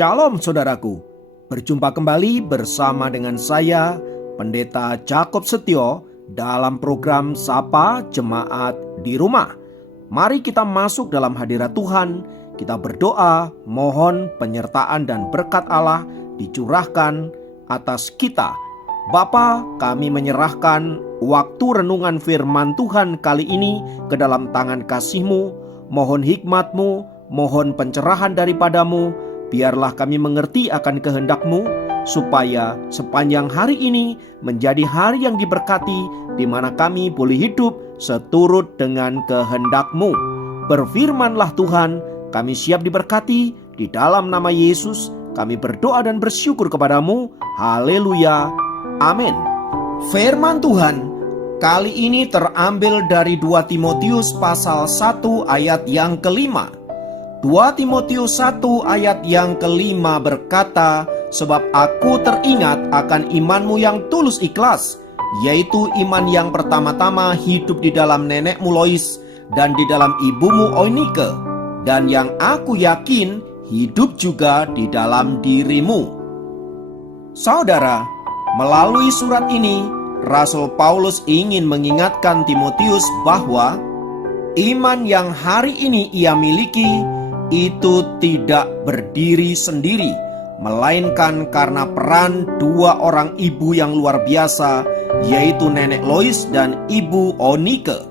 Shalom saudaraku, berjumpa kembali bersama dengan saya Pendeta Jakob Setio dalam program Sapa Jemaat di Rumah. Mari kita masuk dalam hadirat Tuhan, kita berdoa, mohon penyertaan dan berkat Allah dicurahkan atas kita. Bapa, kami menyerahkan waktu renungan firman Tuhan kali ini ke dalam tangan kasih-Mu. Mohon hikmat-Mu, mohon pencerahan daripadamu. Biarlah kami mengerti akan kehendak-Mu, supaya sepanjang hari ini menjadi hari yang diberkati, di mana kami boleh hidup seturut dengan kehendak-Mu. Berfirmanlah Tuhan, kami siap diberkati. Di dalam nama Yesus kami berdoa dan bersyukur kepadamu. Haleluya, amin. Firman Tuhan kali ini terambil dari 2 Timotius pasal 1 ayat yang kelima. 2 Timotius 1 ayat yang kelima berkata, "Sebab aku teringat akan imanmu yang tulus ikhlas, yaitu iman yang pertama-tama hidup di dalam nenekmu Lois dan di dalam ibumu Eunike, dan yang aku yakin hidup juga di dalam dirimu." Saudara, melalui surat ini, Rasul Paulus ingin mengingatkan Timotius bahwa iman yang hari ini ia miliki itu tidak berdiri sendiri, melainkan karena peran dua orang ibu yang luar biasa, yaitu nenek Lois dan ibu Eunike.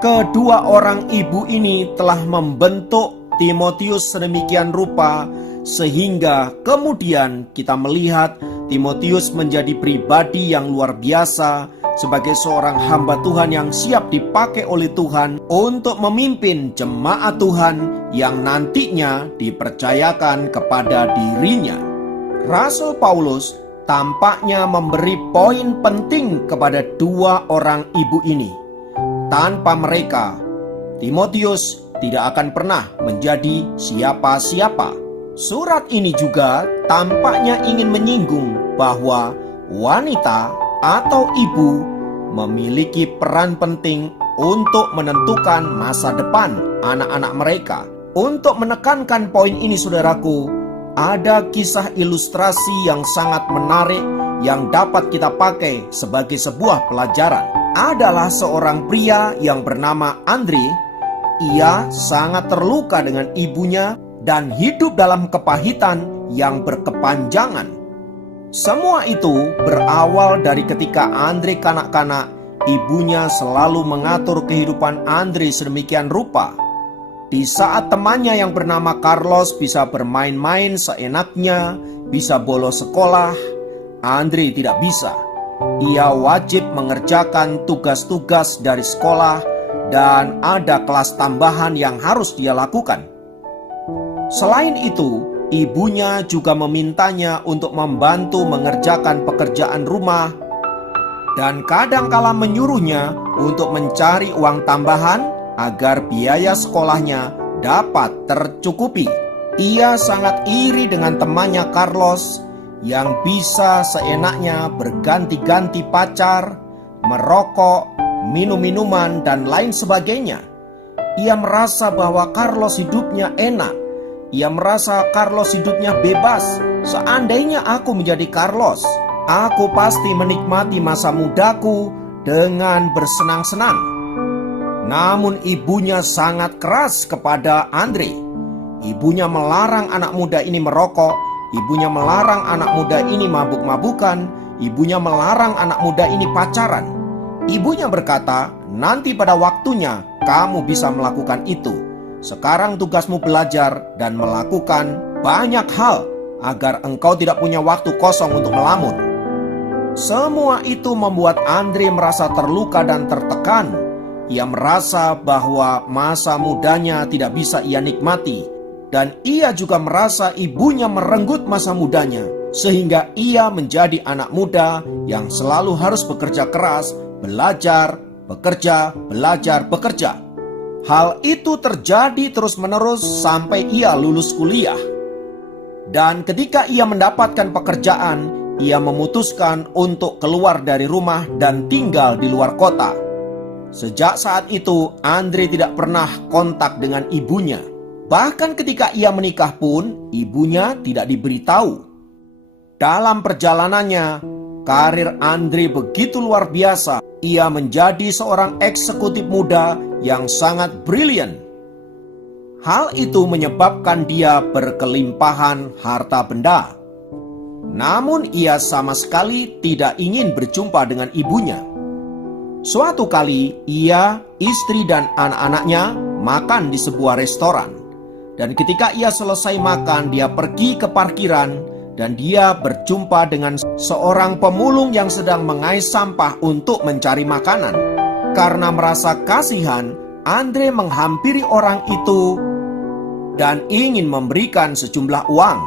Kedua orang ibu ini telah membentuk Timotius sedemikian rupa, sehingga kemudian kita melihat Timotius menjadi pribadi yang luar biasa sebagai seorang hamba Tuhan yang siap dipakai oleh Tuhan untuk memimpin jemaat Tuhan yang nantinya dipercayakan kepada dirinya. Rasul Paulus tampaknya memberi poin penting kepada dua orang ibu ini. Tanpa mereka, Timotius tidak akan pernah menjadi siapa-siapa. Surat ini juga tampaknya ingin menyinggung bahwa wanita atau ibu memiliki peran penting untuk menentukan masa depan anak-anak mereka. Untuk menekankan poin ini, saudaraku, ada kisah ilustrasi yang sangat menarik yang dapat kita pakai sebagai sebuah pelajaran. Adalah seorang pria yang bernama Andre. Ia sangat terluka dengan ibunya dan hidup dalam kepahitan yang berkepanjangan. Semua itu berawal dari ketika Andre kanak-kanak, ibunya selalu mengatur kehidupan Andre sedemikian rupa. Di saat temannya yang bernama Carlos bisa bermain-main seenaknya, bisa bolos sekolah, Andre tidak bisa. Ia wajib mengerjakan tugas-tugas dari sekolah dan ada kelas tambahan yang harus dia lakukan. Selain itu, ibunya juga memintanya untuk membantu mengerjakan pekerjaan rumah dan kadangkala menyuruhnya untuk mencari uang tambahan agar biaya sekolahnya dapat tercukupi. Ia sangat iri dengan temannya Carlos yang bisa seenaknya berganti-ganti pacar, merokok, minum-minuman, dan lain sebagainya. Ia merasa bahwa Carlos hidupnya enak. Ia merasa Carlos hidupnya bebas. Seandainya aku menjadi Carlos, aku pasti menikmati masa mudaku dengan bersenang-senang. Namun ibunya sangat keras kepada Andre. Ibunya melarang anak muda ini merokok. Ibunya melarang anak muda ini mabuk-mabukan. Ibunya melarang anak muda ini pacaran. Ibunya berkata, "Nanti pada waktunya kamu bisa melakukan itu. Sekarang tugasmu belajar dan melakukan banyak hal agar engkau tidak punya waktu kosong untuk melamun." Semua itu membuat Andre merasa terluka dan tertekan. Ia merasa bahwa masa mudanya tidak bisa ia nikmati. Dan ia juga merasa ibunya merenggut masa mudanya, sehingga ia menjadi anak muda yang selalu harus bekerja keras, belajar, bekerja, belajar, bekerja. Hal itu terjadi terus-menerus sampai ia lulus kuliah. Dan ketika ia mendapatkan pekerjaan, ia memutuskan untuk keluar dari rumah dan tinggal di luar kota. Sejak saat itu, Andre tidak pernah kontak dengan ibunya. Bahkan ketika ia menikah pun, ibunya tidak diberitahu. Dalam perjalanannya, karir Andre begitu luar biasa. Ia menjadi seorang eksekutif muda yang sangat brilian. Hal itu menyebabkan dia berkelimpahan harta benda. Namun ia sama sekali tidak ingin berjumpa dengan ibunya. Suatu kali ia, istri dan anak-anaknya makan di sebuah restoran. Dan ketika ia selesai makan, dia pergi ke parkiran dan dia berjumpa dengan seorang pemulung yang sedang mengais sampah untuk mencari makanan. Karena merasa kasihan, Andre menghampiri orang itu dan ingin memberikan sejumlah uang.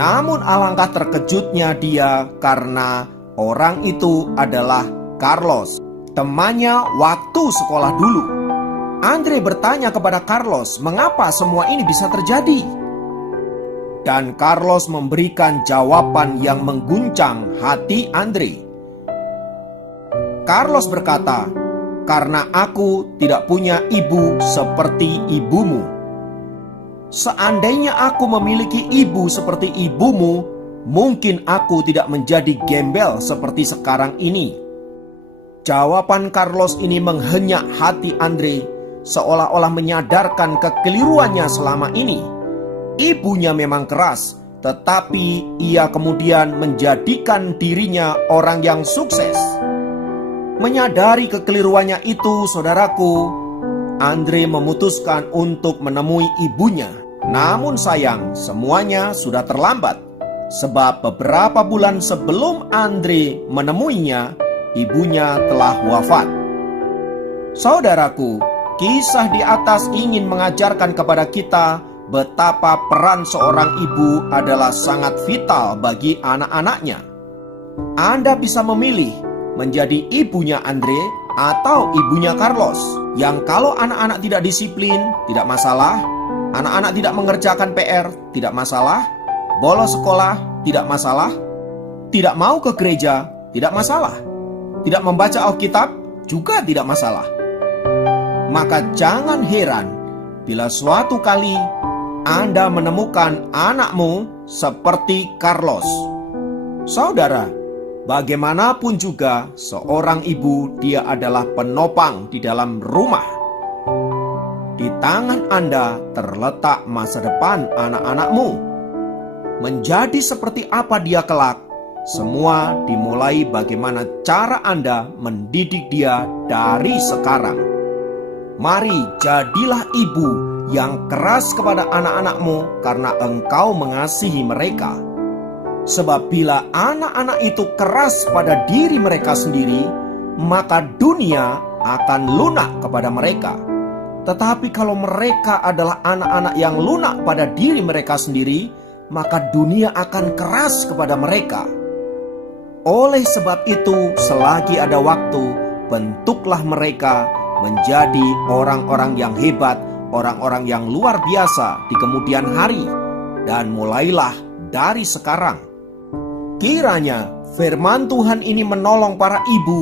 Namun alangkah terkejutnya dia karena orang itu adalah Carlos, temannya waktu sekolah dulu. Andre bertanya kepada Carlos, mengapa semua ini bisa terjadi? Dan Carlos memberikan jawaban yang mengguncang hati Andre. Carlos berkata, "Karena aku tidak punya ibu seperti ibumu. Seandainya aku memiliki ibu seperti ibumu, mungkin aku tidak menjadi gembel seperti sekarang ini." Jawaban Carlos ini menghenyak hati Andre, seolah-olah menyadarkan kekeliruannya selama ini. Ibunya memang keras, tetapi ia kemudian menjadikan dirinya orang yang sukses. Menyadari kekeliruannya itu, saudaraku, Andre memutuskan untuk menemui ibunya. Namun sayang, semuanya sudah terlambat. Sebab beberapa bulan sebelum Andre menemuinya, ibunya telah wafat. Saudaraku, kisah di atas ingin mengajarkan kepada kita betapa peran seorang ibu adalah sangat vital bagi anak-anaknya. Anda bisa memilih menjadi ibunya Andre atau ibunya Carlos, yang kalau anak-anak tidak disiplin, tidak masalah. Anak-anak tidak mengerjakan PR, tidak masalah. Bolos sekolah, tidak masalah. Tidak mau ke gereja, tidak masalah. Tidak membaca Alkitab, juga tidak masalah. Maka jangan heran bila suatu kali Anda menemukan anakmu seperti Carlos. Saudara, bagaimanapun juga seorang ibu, dia adalah penopang di dalam rumah. Di tangan Anda terletak masa depan anak-anakmu. Menjadi seperti apa dia kelak, semua dimulai bagaimana cara Anda mendidik dia dari sekarang. Mari jadilah ibu yang keras kepada anak-anakmu karena engkau mengasihi mereka. Sebab bila anak-anak itu keras pada diri mereka sendiri, maka dunia akan lunak kepada mereka. Tetapi kalau mereka adalah anak-anak yang lunak pada diri mereka sendiri, maka dunia akan keras kepada mereka. Oleh sebab itu, selagi ada waktu, bentuklah mereka menjadi orang-orang yang hebat, orang-orang yang luar biasa di kemudian hari. Dan mulailah dari sekarang. Kiranya firman Tuhan ini menolong para ibu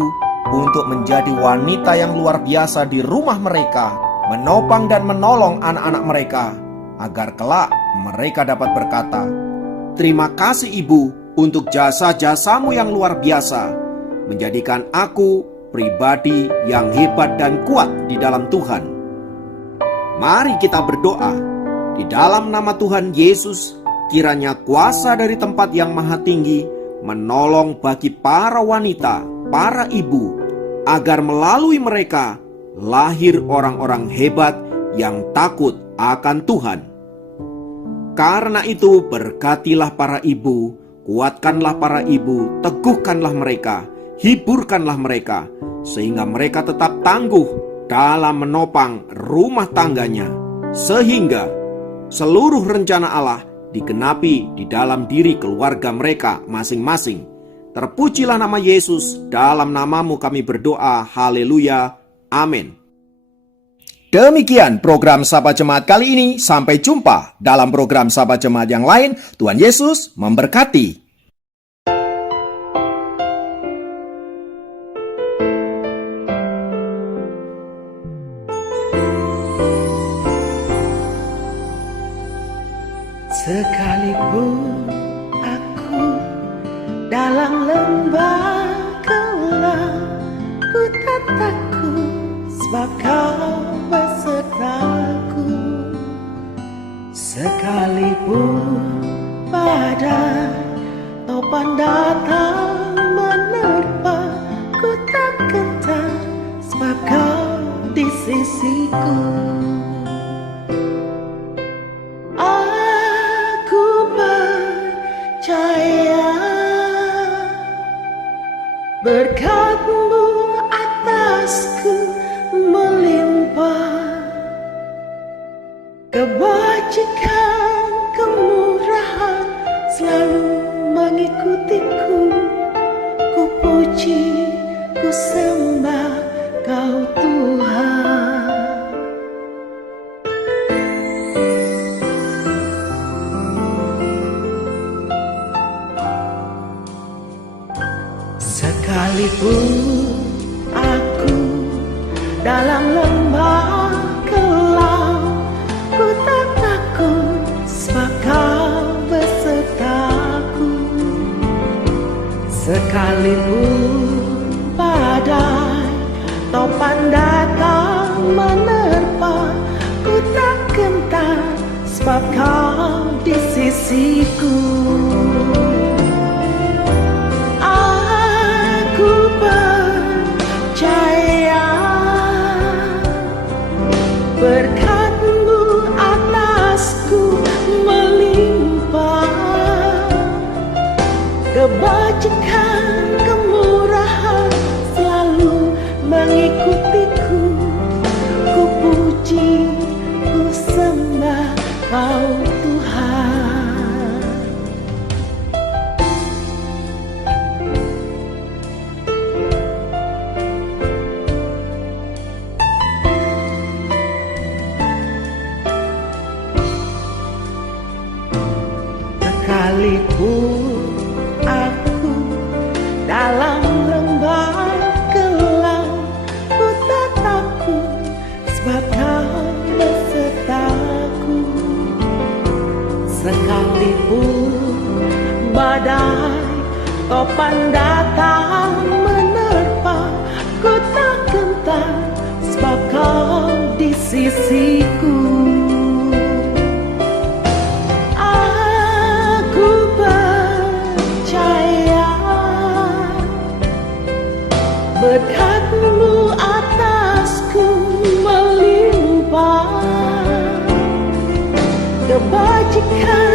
untuk menjadi wanita yang luar biasa di rumah mereka, menopang dan menolong anak-anak mereka, agar kelak mereka dapat berkata, "Terima kasih ibu untuk jasa-jasamu yang luar biasa, menjadikan aku pribadi yang hebat dan kuat di dalam Tuhan." Mari kita berdoa. Di dalam nama Tuhan Yesus, kiranya kuasa dari tempat yang maha tinggi menolong bagi para wanita, para ibu, agar melalui mereka lahir orang-orang hebat yang takut akan Tuhan. Karena itu berkatilah para ibu, kuatkanlah para ibu, teguhkanlah mereka, hiburkanlah mereka, sehingga mereka tetap tangguh dalam menopang rumah tangganya, sehingga seluruh rencana Allah digenapi di dalam diri keluarga mereka masing-masing. Terpujilah nama Yesus, dalam namamu kami berdoa, haleluya, amin. Demikian program Sapa Jemaat kali ini. Sampai jumpa dalam program Sapa Jemaat yang lain. Tuhan Yesus memberkati. Sekalipun aku dalam lembah gelap, ku tak takut sebab kau besertaku. Sekalipun badai topan datang menerpa, ku tak gentar sebab kau di sisiku. Berkat-Mu atasku melimpah, kebajikan, kemurahan selalu mengikutiku. Ku puji, ku sembah Kau Tuhan. Sekalipun aku dalam lembah gelap, ku tak takut sebab Kau besertaku. Sekalipun badai topan datang menerpa, ku tak gentar sebab Kau di sisiku. Berkat-Mu atasku melimpah, kebajikan, kemurahan selalu mengikutiku. Ku puji, ku sembah Kau Tuhan. Sekalipun aku dalam lembah gelap, ku tak takut sebab Kau besertaku. Sekalipun badai topan datang menerpa, ku tak gentar sebab Kau di sisiku. Berkat-Mu atasku melimpah, kebajikan,